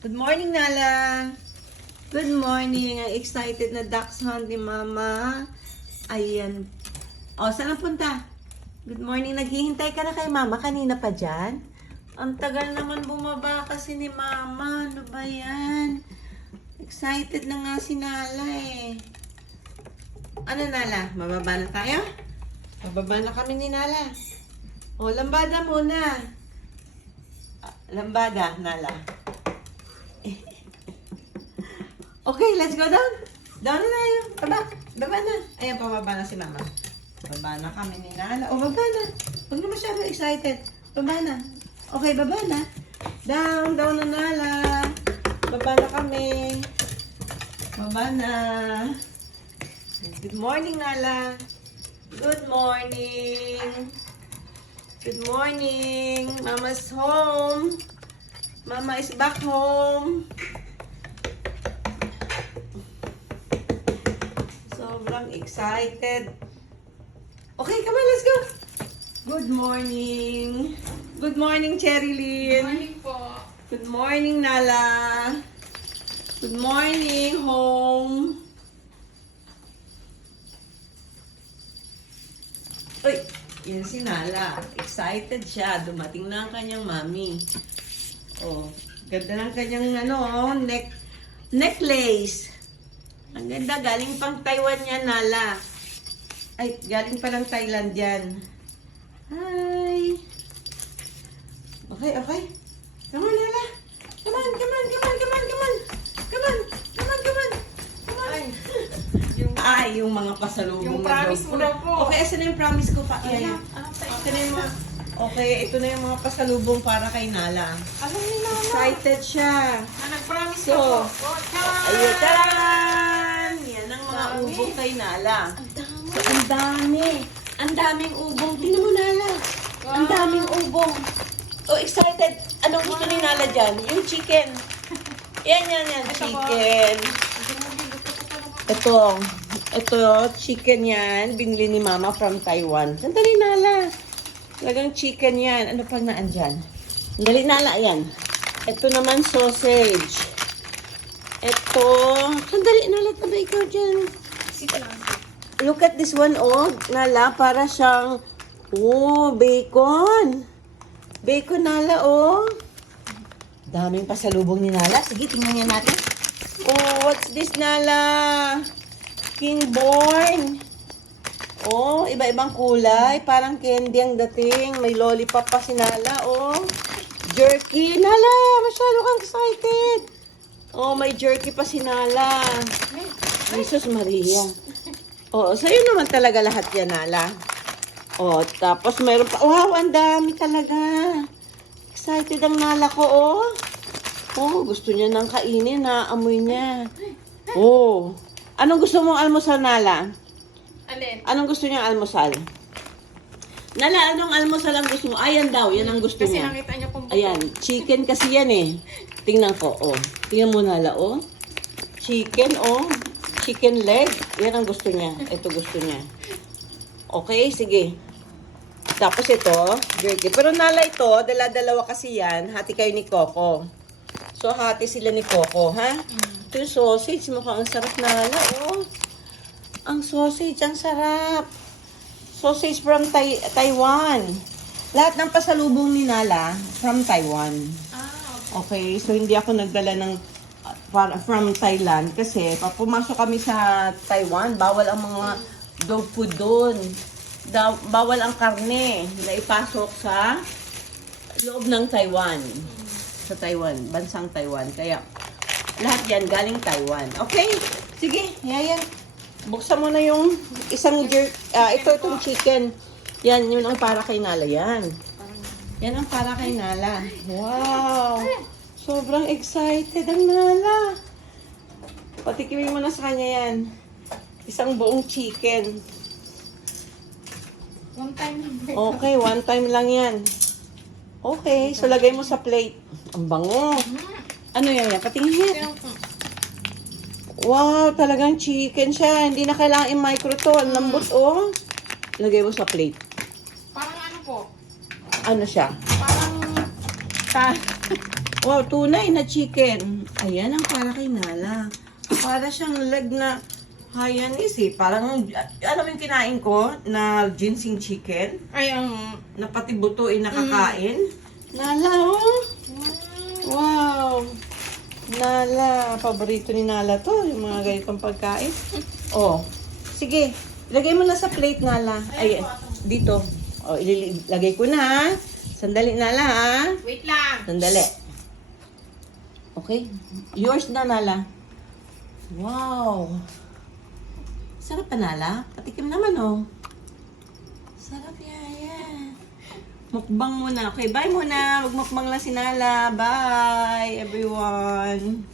Good morning, Nala. Good morning. Ang excited na ducks hunt ni Mama. Ayan. O, saan ang punta? Good morning. Naghihintay ka na kay Mama. Kanina pa dyan? Ang tagal naman bumaba kasi ni Mama. Ano ba yan? Excited na nga si Nala eh. Ano, Nala? Mababa na tayo? Mababa na kami ni Nala. O, lambada muna. Lambada, Nala. Okay, let's go down. Down na tayo. Baba na. Ayan, pababa na si Mama. Baba na kami ni Nala. O, baba na. Huwag na masyado excited. Baba na. Okay, baba na. Down na Nala. Baba na kami. Baba na. Good morning, Nala. Good morning. Good morning. Mama's home. Mama is back home. Sobrang excited. Okay, come on, let's go. Good morning. Good morning, Cherry Lynn. Good morning po. Good morning, Nala. Good morning, home. Uy, yan si Nala. Excited siya. Dumating na ang kanyang mami. Oh, ganda ng kanyang necklace. Ang ganda, galing pang Taiwan yan, Nala. Ay, galing pa ng Thailand yan. Hi! Okay. Come on, Nala. Come on. Yung mga pasalubong Yung na promise daw mo daw po. Okay, asan na yung promise ko pa? Yan. Asan na yung mga... Okay, ito na yung mga pasalubong para kay Nala. Alam ni Mama. Excited siya. Na nag-promise So, ka po. Oh, ayun, taran! Yan ang mga Dami. ubong kay Nala. Ang dami. So, ang dami. Ang daming ubong. Tingnan mo, Nala. Ang daming ubong. Oh, excited. Anong gusto ni Nala dyan? Yung chicken. Yan. Chicken. Ito, chicken yan. Binili ni Mama from Taiwan. Sandali, Nala. Talagang chicken yan. Ano pang naan dyan? Sandali, Nala. Yan. Ito naman sausage. Ito. Sandali, Nala. Tabay ikaw dyan. Sita lang. Look at this one, oh. Nala, para siyang... Oh, bacon. Bacon, Nala, oh. Daming pasalubong ni Nala. Sige, tingnan niya natin. Oh, what's this, Nala? Kingborn. Oh, iba-ibang kulay. Parang candy ang dating. May lollipop pa si Nala, oh. Jerky. Nala, masyado kang excited. Oh, may jerky pa si Nala. Jesus Maria. Oh, sa'yo naman talaga lahat yan, Nala. Oh, tapos mayroon pa. Wow, ang dami talaga. Excited ang Nala ko, oh. Oh, gusto niya nang kainin, amoy niya. Oh. Anong gusto mong almusal, Nala? Alin? Anong gusto niya almusal? Nala, anong almusal ang gusto mo? Ayan daw, yan ang gusto Kasi niya. nakita niya pong Ayan, chicken kasi yan eh. Tingnan ko, oh. Tingnan mo, Nala, oh. Chicken, oh. Chicken leg. Yan ang gusto niya. Ito gusto niya. Okay, sige. Tapos ito, jerky. Pero Nala ito, dala-dalawa kasi yan. Hati kayo ni Coco. So, hati sila ni Coco, ha? Ito yung sausage. Mukhang ang sarap, Nala, oh. Ang sausage, ang sarap. Sausage from Taiwan. Lahat ng pasalubong ni Nala from Taiwan. Okay, so hindi ako nagdala ng from Thailand kasi pag pumasok kami sa Taiwan, bawal ang mga dog food doon. Bawal ang karne na ipasok sa loob ng Taiwan. Sa Taiwan, bansang Taiwan. Kaya lahat yan galing Taiwan. Okay? Sige, yan. Buksan mo na yung isang itong chicken. Yan, yun ang para kay Nala yan. Yan ang para kay Nala. Wow! Sobrang excited ang Nala. Patikimin mo na sa kanya yan. Isang buong chicken. one time. Okay, one time lang yan. Okay, so lagay mo sa plate. Ang bango. Ano yan? Patingin. Wow, talagang chicken siya. Hindi na kailangan i-micro to. Ang lambot, oh. Lagay mo sa plate. Parang ano po? Ano siya? Parang Wow, tunay na chicken. Ayan ang para kay Nala. Para siyang leg na Hayanese eh. Parang, alam mo yung kinain ko na ginseng chicken? Ay, Na pati buto ay nakakain? Nala, oh. Wow. Nala. Paborito ni Nala to. Yung mga ganitong pagkain. Oh. Sige. Ilagay mo na sa plate, Nala. Ay, dito. Oh, ilagay ko na, ha? Sandali, Nala, ha? wait lang. Sandali. Okay. Yours na, Nala. Wow. Sarap pa, Nala. Patikim naman, oh. Sarap yan. Mukbang muna. Okay, bye muna. Magmukbang lang si Nala. Bye, everyone.